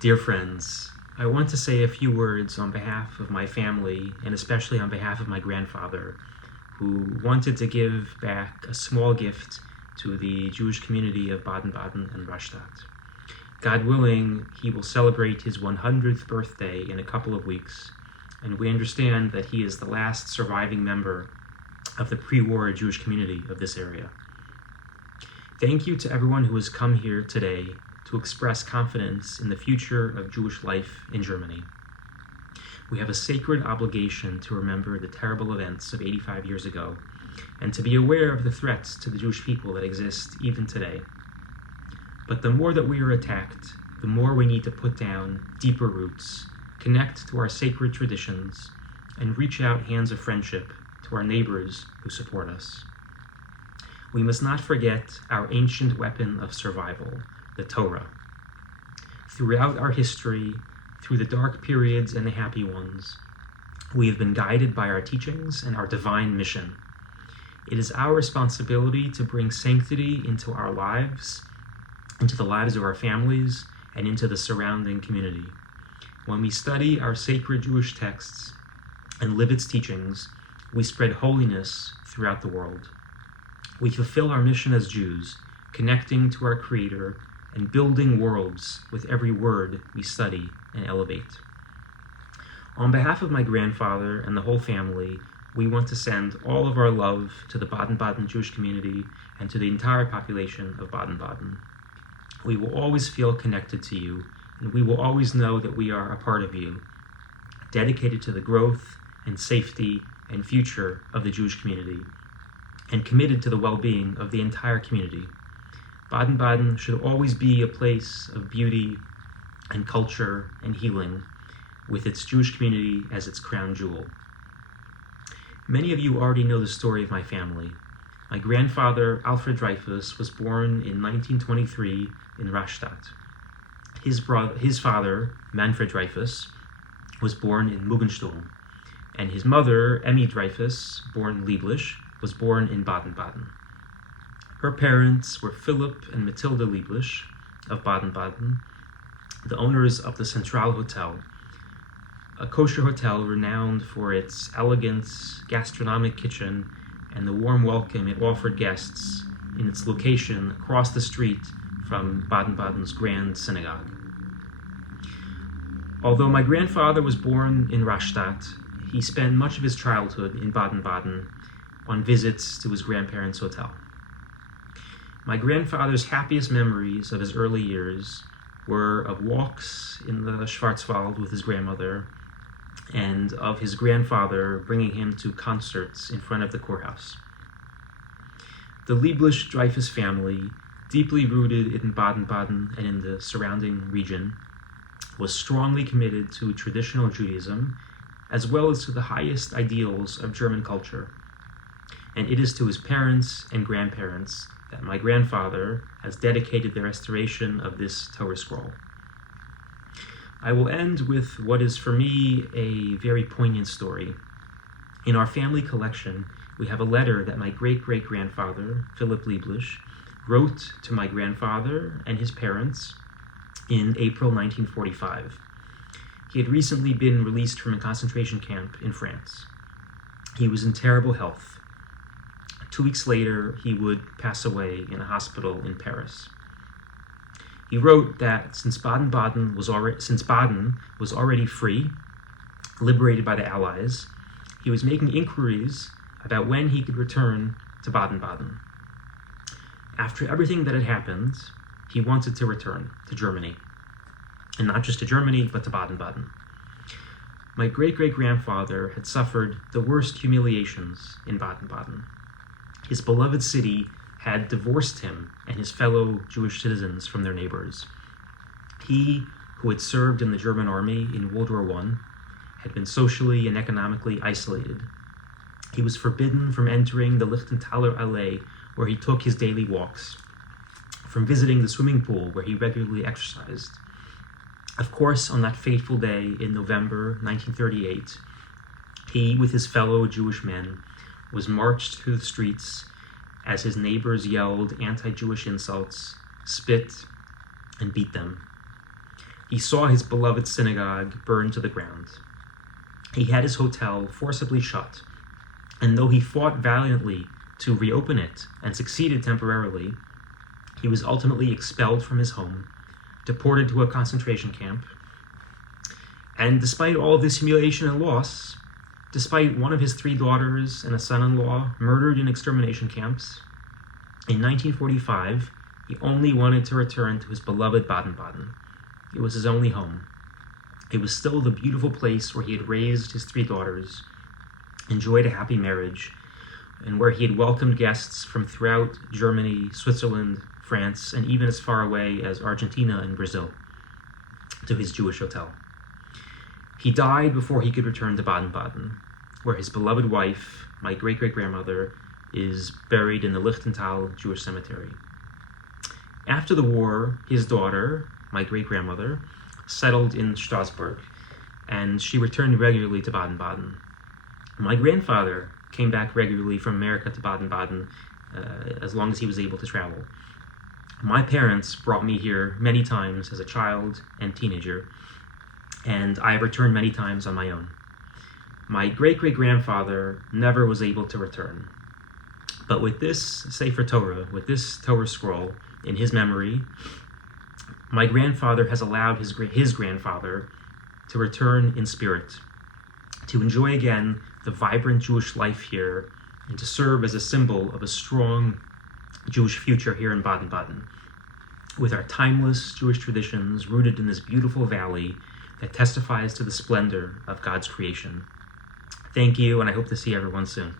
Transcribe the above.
Dear friends, I want to say a few words on behalf of my family and especially on behalf of my grandfather, who wanted to give back a small gift to the Jewish community of Baden-Baden and Rastatt. God willing, he will celebrate his 100th birthday in a couple of weeks, and we understand that he is the last surviving member of the pre-war Jewish community of this area. Thank you to everyone who has come here today to express confidence in the future of Jewish life in Germany. We have a sacred obligation to remember the terrible events of 85 years ago and to be aware of the threats to the Jewish people that exist even today. But the more that we are attacked, the more we need to put down deeper roots, connect to our sacred traditions, and reach out hands of friendship to our neighbors who support us. We must not forget our ancient weapon of survival, the Torah. Throughout our history, through the dark periods and the happy ones, we have been guided by our teachings and our divine mission. It is our responsibility to bring sanctity into our lives, into the lives of our families, and into the surrounding community. When we study our sacred Jewish texts and live its teachings, we spread holiness throughout the world. We fulfill our mission as Jews, connecting to our Creator and building worlds with every word we study and elevate. On behalf of my grandfather and the whole family, we want to send all of our love to the Baden-Baden Jewish community and to the entire population of Baden-Baden. We will always feel connected to you, and we will always know that we are a part of you, dedicated to the growth and safety and future of the Jewish community, and committed to the well-being of the entire community. Baden-Baden should always be a place of beauty and culture and healing, with its Jewish community as its crown jewel. Many of you already know the story of my family. My grandfather, Alfred Dreyfus, was born in 1923 in Rastatt. His father, Manfred Dreyfus, was born in Muggensturm, and his mother, Emmy Dreyfus, born Lieblisch, was born in Baden-Baden. Her parents were Philip and Matilda Lieblisch of Baden-Baden, the owners of the Central Hotel, a kosher hotel renowned for its elegant gastronomic kitchen and the warm welcome it offered guests in its location across the street from Baden-Baden's Grand Synagogue. Although my grandfather was born in Rastatt, he spent much of his childhood in Baden-Baden on visits to his grandparents' hotel. My grandfather's happiest memories of his early years were of walks in the Schwarzwald with his grandmother and of his grandfather bringing him to concerts in front of the courthouse. The Lieblisch-Dreyfus family, deeply rooted in Baden-Baden and in the surrounding region, was strongly committed to traditional Judaism as well as to the highest ideals of German culture. And it is to his parents and grandparents that my grandfather has dedicated the restoration of this Torah scroll. I will end with what is for me a very poignant story. In our family collection, we have a letter that my great-great-grandfather, Philip Lieblisch, wrote to my grandfather and his parents in April 1945. He had recently been released from a concentration camp in France. He was in terrible health. 2 weeks later, he would pass away in a hospital in Paris. He wrote that since Baden was already free, liberated by the Allies, he was making inquiries about when he could return to Baden-Baden. After everything that had happened, he wanted to return to Germany. And not just to Germany, but to Baden-Baden. My great-great-grandfather had suffered the worst humiliations in Baden-Baden. His beloved city had divorced him and his fellow Jewish citizens from their neighbors. He, who had served in the German army in World War I, had been socially and economically isolated. He was forbidden from entering the Lichtenthaler Allee, where he took his daily walks, from visiting the swimming pool where he regularly exercised. Of course, on that fateful day in November 1938, he, with his fellow Jewish men, was marched through the streets as his neighbors yelled anti-Jewish insults, spit, and beat them. he saw his beloved synagogue burned to the ground. He had his hotel forcibly shut, and though he fought valiantly to reopen it and succeeded temporarily, he was ultimately expelled from his home, deported to a concentration camp. And despite all of this humiliation and loss, despite one of his 3 daughters and a son-in-law murdered in extermination camps, in 1945, he only wanted to return to his beloved Baden-Baden. It was his only home. It was still the beautiful place where he had raised his 3 daughters, enjoyed a happy marriage, and where he had welcomed guests from throughout Germany, Switzerland, France, and even as far away as Argentina and Brazil, to his Jewish hotel. He died before he could return to Baden-Baden, where his beloved wife, my great-great-grandmother, is buried in the Lichtental Jewish Cemetery. After the war, his daughter, my great-grandmother, settled in Strasbourg, and she returned regularly to Baden-Baden. My grandfather came back regularly from America to Baden-Baden as long as he was able to travel. My parents brought me here many times as a child and teenager, and I have returned many times on my own. My great-great-grandfather never was able to return. But with this Sefer Torah, with this Torah scroll in his memory, my grandfather has allowed his grandfather to return in spirit, to enjoy again the vibrant Jewish life here, and to serve as a symbol of a strong Jewish future here in Baden-Baden, with our timeless Jewish traditions rooted in this beautiful valley that testifies to the splendor of God's creation. Thank you, and I hope to see everyone soon.